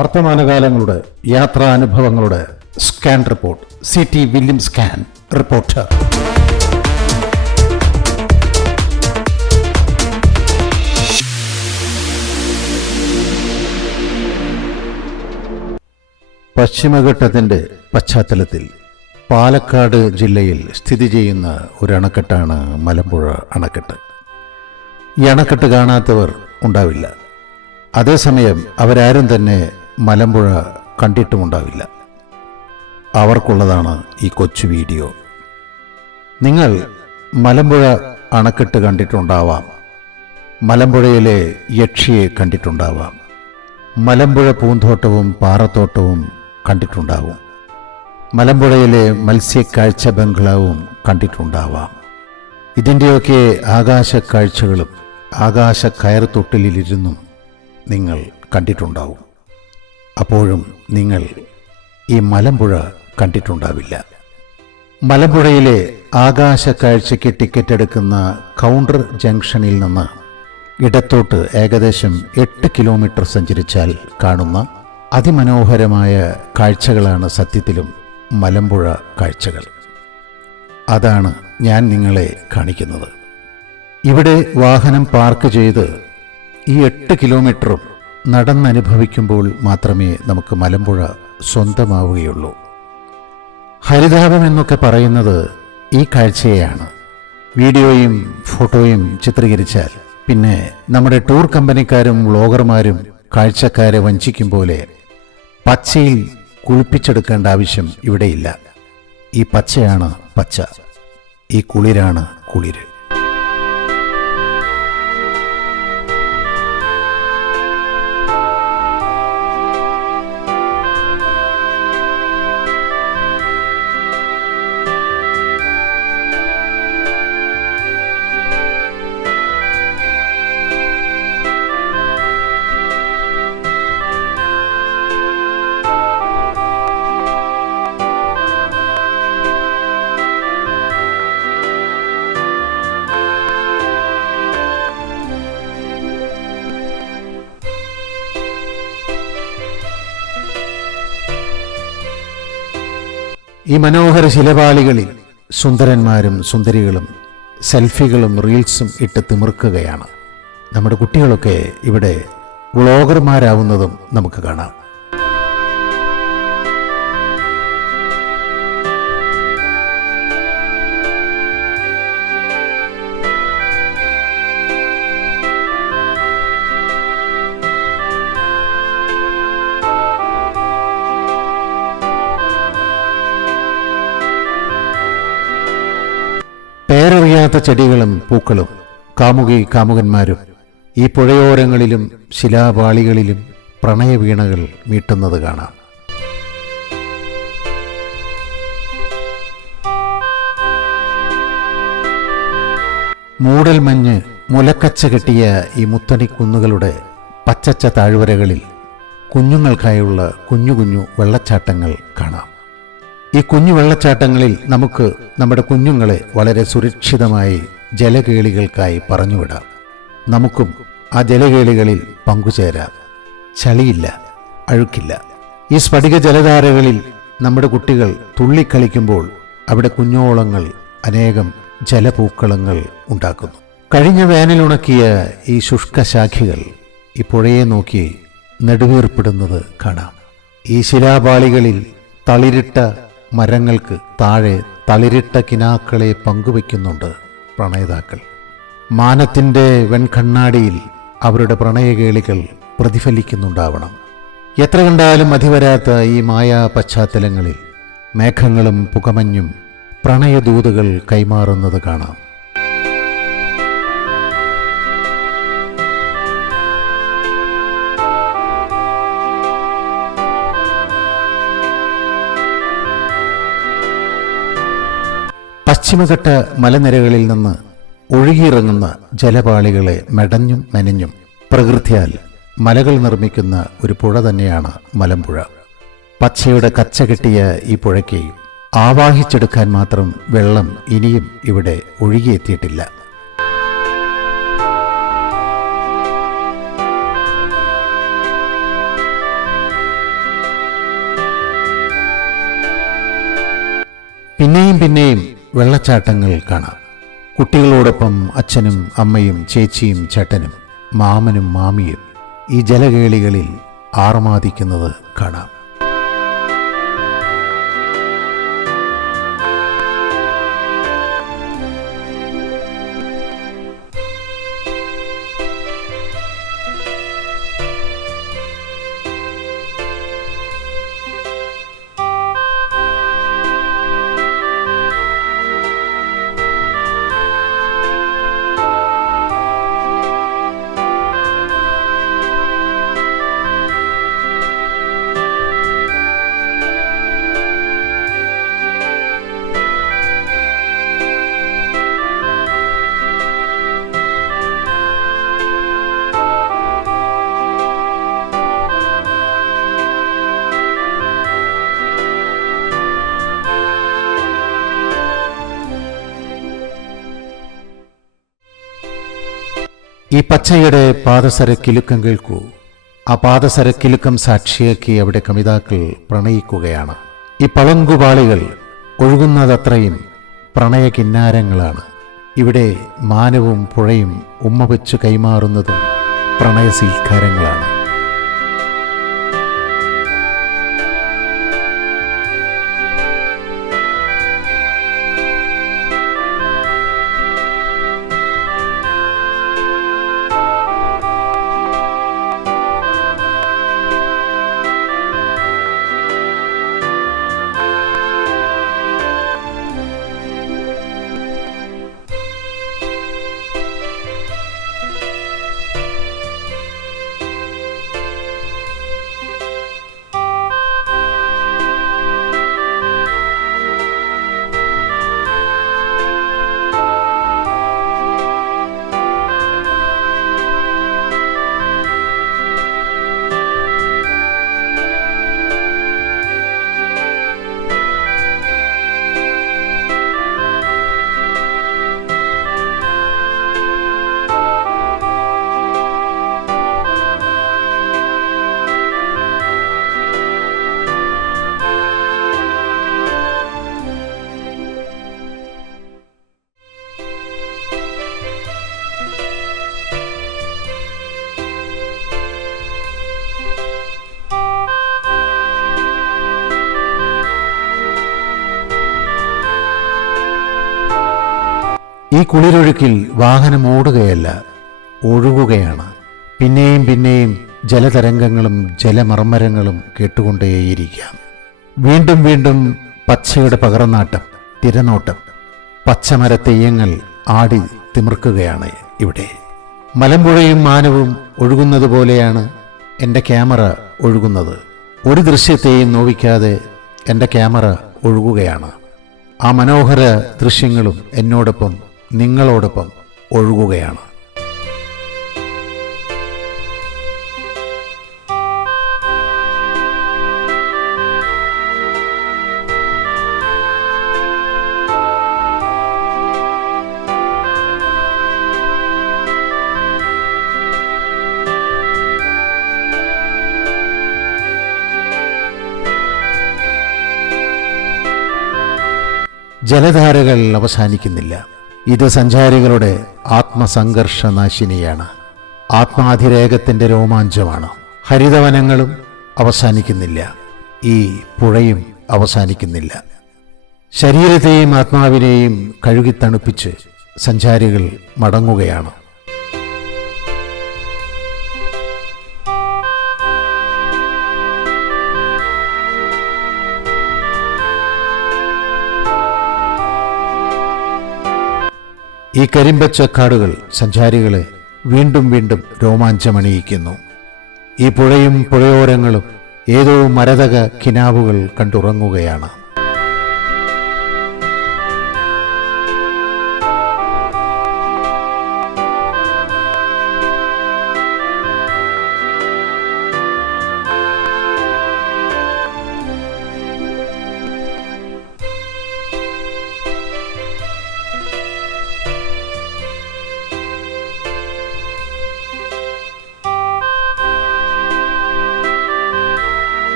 വർത്തമാനകാലങ്ങളുടെ യാത്രാനുഭവങ്ങളുടെ scan report. CT William scan reporter. പശ്ചിമഘട്ടത്തിന്റെ പശ്ചാത്തലത്തിൽ പാലക്കാട് ജില്ലയിൽ സ്ഥിതി ചെയ്യുന്ന ഒരു അണക്കെട്ടാണ് മലമ്പുഴ അണക്കെട്ട്. ഈ അണക്കെട്ട് കാണാത്തവർ ഉണ്ടാവില്ല. അതേസമയം അവരാരും തന്നെ മലമ്പുഴ കണ്ടിട്ടുമുണ്ടാവില്ല. അവർക്കുള്ളതാണ് ഈ കൊച്ചു വീഡിയോ. നിങ്ങൾ മലമ്പുഴ അണക്കെട്ട് കണ്ടിട്ടുണ്ടാവാം, മലമ്പുഴയിലെ യക്ഷിയെ കണ്ടിട്ടുണ്ടാവാം, മലമ്പുഴ പൂന്തോട്ടവും പാറത്തോട്ടവും കണ്ടിട്ടുണ്ടാവും, മലമ്പുഴയിലെ മത്സ്യക്കാഴ്ച ബംഗ്ലാവും കണ്ടിട്ടുണ്ടാവാം. ഇതിൻ്റെയൊക്കെ ആകാശ കാഴ്ചകളും ആകാശ കയർത്തൊട്ടിലിരുന്നും നിങ്ങൾ കണ്ടിട്ടുണ്ടാവും. അപ്പോഴും നിങ്ങൾ ഈ മലമ്പുഴ കണ്ടിട്ടുണ്ടാവില്ല. മലമ്പുഴയിലെ ആകാശ കാഴ്ചയ്ക്ക് ടിക്കറ്റ് എടുക്കുന്ന കൗണ്ടർ ജംഗ്ഷനിൽ നിന്ന് ഇടത്തോട്ട് ഏകദേശം 8 കിലോമീറ്റർ സഞ്ചരിച്ചാൽ കാണുന്ന അതിമനോഹരമായ കാഴ്ചകളാണ് സത്യത്തിലും മലമ്പുഴ കാഴ്ചകൾ. അതാണ് ഞാൻ നിങ്ങളെ കാണിക്കുന്നത്. ഇവിടെ വാഹനം പാർക്ക് ചെയ്ത് ഈ 8 കിലോമീറ്ററും നടന്നനുഭവിക്കുമ്പോൾ മാത്രമേ നമുക്ക് മലമ്പുഴ സ്വന്തമാവുകയുള്ളൂ. ഹരിതാപം എന്നൊക്കെ പറയുന്നത് ഈ കാഴ്ചയെയാണ്. വീഡിയോയും ഫോട്ടോയും ചിത്രീകരിച്ചാൽ പിന്നെ നമ്മുടെ ടൂർ കമ്പനിക്കാരും വ്ളോഗർമാരും കാഴ്ചക്കാരെ വഞ്ചിക്കും പോലെ പച്ചയിൽ കുളിപ്പിച്ചെടുക്കേണ്ട ആവശ്യം ഇവിടെയില്ല. ഈ പച്ചയാണ് പച്ച, ഈ കുളിരാണ് കുളിര്. ഈ മനോഹര ശിലപാളികളിൽ സുന്ദരന്മാരും സുന്ദരികളും സെൽഫികളും റീൽസും ഇട്ട് തിമിർക്കുകയാണ്. നമ്മുടെ കുട്ടികളൊക്കെ ഇവിടെ വ്ളോഗർമാരാവുന്നതും നമുക്ക് കാണാം. പേരറിയാത്ത ചെടികളും പൂക്കളും കാമുകി കാമുകന്മാരും ഈ പുഴയോരങ്ങളിലും ശിലാപാളികളിലും പ്രണയവീണകൾ മീട്ടുന്നത് കാണാം. മൂടൽമഞ്ഞ് മുലക്കച്ച കെട്ടിയ ഈ മുത്തണിക്കുന്നുകളുടെ പച്ചച്ച താഴ്വരകളിൽ കുഞ്ഞുങ്ങൾക്കായുള്ള കുഞ്ഞു കുഞ്ഞു വെള്ളച്ചാട്ടങ്ങൾ കാണാം. ഈ കുഞ്ഞു വെള്ളച്ചാട്ടങ്ങളിൽ നമുക്ക് നമ്മുടെ കുഞ്ഞുങ്ങളെ വളരെ സുരക്ഷിതമായി ജലകേളികൾക്കായി പറഞ്ഞുവിടാം. നമുക്കും ആ ജലകേളികളിൽ പങ്കുചേരാം. ചളിയില്ല, അഴുക്കില്ല. ഈ സ്ഫടിക ജലധാരകളിൽ നമ്മുടെ കുട്ടികൾ തുള്ളിക്കളിക്കുമ്പോൾ അവിടെ കുഞ്ഞോളങ്ങൾ അനേകം ജലപൂക്കളങ്ങൾ ഉണ്ടാക്കുന്നു. കഴിഞ്ഞ വേനലുണക്കിയ ഈ ശുഷ്കശാഖികൾ ഈ പുഴയെ നോക്കി നെടുവീർപ്പിടുന്നത് കാണാം. ഈ ശിലാപാളികളിൽ തളിരിട്ട മരങ്ങൾക്ക് താഴെ തളിരിട്ട കിനാക്കളെ പങ്കുവയ്ക്കുന്നുണ്ട് പ്രണയിതാക്കൾ. മാനത്തിൻ്റെ വെൺകണ്ണാടിയിൽ അവരുടെ പ്രണയകേളികൾ പ്രതിഫലിക്കുന്നുണ്ടാവണം. എത്ര കണ്ടാലും മതിവരാത്ത ഈ മായാ പശ്ചാത്തലങ്ങളിൽ മേഘങ്ങളും പുകമഞ്ഞും പ്രണയദൂതുകൾ കൈമാറുന്നത് കാണാം. പശ്ചിമഘട്ട മലനിരകളിൽ നിന്ന് ഒഴുകിയിറങ്ങുന്ന ജലപാളികളെ മെടഞ്ഞും മെനഞ്ഞും പ്രകൃതിയാൽ മലകൾ നിർമ്മിക്കുന്ന ഒരു പുഴ തന്നെയാണ് മലമ്പുഴ. പച്ചയുടെ കച്ച കെട്ടിയ ഈ പുഴയ്ക്ക് ആവാഹിച്ചെടുക്കാൻ മാത്രം വെള്ളം ഇനിയും ഇവിടെ ഒഴുകിയെത്തിയിട്ടില്ല. പിന്നെയും വെള്ളച്ചാട്ടങ്ങൾ കാണാം. കുട്ടികളോടൊപ്പം അച്ഛനും അമ്മയും ചേച്ചിയും ചേട്ടനും മാമനും മാമിയും ഈ ജലകേളികളിൽ ആർമാദിക്കുന്നത് കാണാം. ഈ പച്ചയുടെ പാദസരക്കിലുക്കം കേൾക്കൂ. ആ പാദസരക്കിലുക്കം സാക്ഷിയാക്കി അവിടെ കവിതാക്കൾ പ്രണയിക്കുകയാണ്. ഈ പളങ്കുപാളികൾ ഒഴുകുന്നതത്രയും പ്രണയ കിന്നാരങ്ങളാണ്. ഇവിടെ മാനവും പുഴയും ഉമ്മ വെച്ച് കൈമാറുന്നതും പ്രണയസീൽക്കാരങ്ങളാണ്. ഈ കുളിരൊഴുക്കിൽ വാഹനം ഓടുകയല്ല, ഒഴുകുകയാണ്. പിന്നെയും പിന്നെയും ജലതരംഗങ്ങളും ജലമർമ്മരങ്ങളും കേട്ടുകൊണ്ടേയിരിക്കാം. വീണ്ടും വീണ്ടും പച്ചയുടെ പകർന്നാട്ടം, തിരനോട്ടം. പച്ചമരത്തെയ്യങ്ങൾ ആടി തിമിർക്കുകയാണ് ഇവിടെ. മലമ്പുഴയും മാനവും ഒഴുകുന്നത് പോലെയാണ് എൻ്റെ ക്യാമറ ഒഴുകുന്നത്. ഒരു ദൃശ്യത്തെയും നോവിക്കാതെ എൻ്റെ ക്യാമറ ഒഴുകുകയാണ്. ആ മനോഹര ദൃശ്യങ്ങളും എന്നോടൊപ്പം നിങ്ങളോടൊപ്പം ഒഴുകുകയാണ്. ജലധാരകൾ അവസാനിക്കുന്നില്ല. ഇത് സഞ്ചാരികളുടെ ആത്മസംഘർഷനാശിനിയാണ്. ആത്മാധിരേകത്തിൻ്റെ രോമാഞ്ചമാണ്. ഹരിതവനങ്ങളും അവസാനിക്കുന്നില്ല, ഈ പുഴയും അവസാനിക്കുന്നില്ല. ശരീരത്തെയും ആത്മാവിനെയും കഴുകിത്തണുപ്പിച്ച് സഞ്ചാരികൾ മടങ്ങുകയാണ്. ഈ കരിമ്പച്ചക്കാടുകൾ സഞ്ചാരികളെ വീണ്ടും വീണ്ടും രോമാഞ്ചമണിയിക്കുന്നു. ഈ പുഴയും പുഴയോരങ്ങളും ഏതോ മരതക കിനാവുകൾ കണ്ടുറങ്ങുകയാണ്.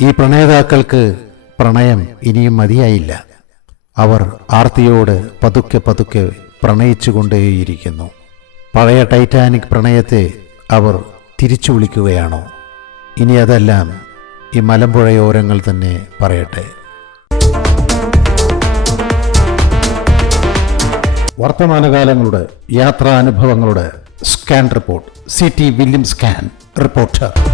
ഈ പ്രണേതാക്കൾക്ക് പ്രണയം ഇനിയും മതിയായില്ല. അവർ ആർത്തിയോട് പതുക്കെ പതുക്കെ പ്രണയിച്ചുകൊണ്ടേയിരിക്കുന്നു. പഴയ ടൈറ്റാനിക് പ്രണയത്തെ അവർ തിരിച്ചു വിളിക്കുകയാണോ? ഇനി അതെല്ലാം ഈ മലമ്പുഴയോരങ്ങൾ തന്നെ പറയട്ടെ. വർത്തമാനകാലങ്ങളുടെ യാത്രാനുഭവങ്ങളുടെ scan report. CT William scan reporter.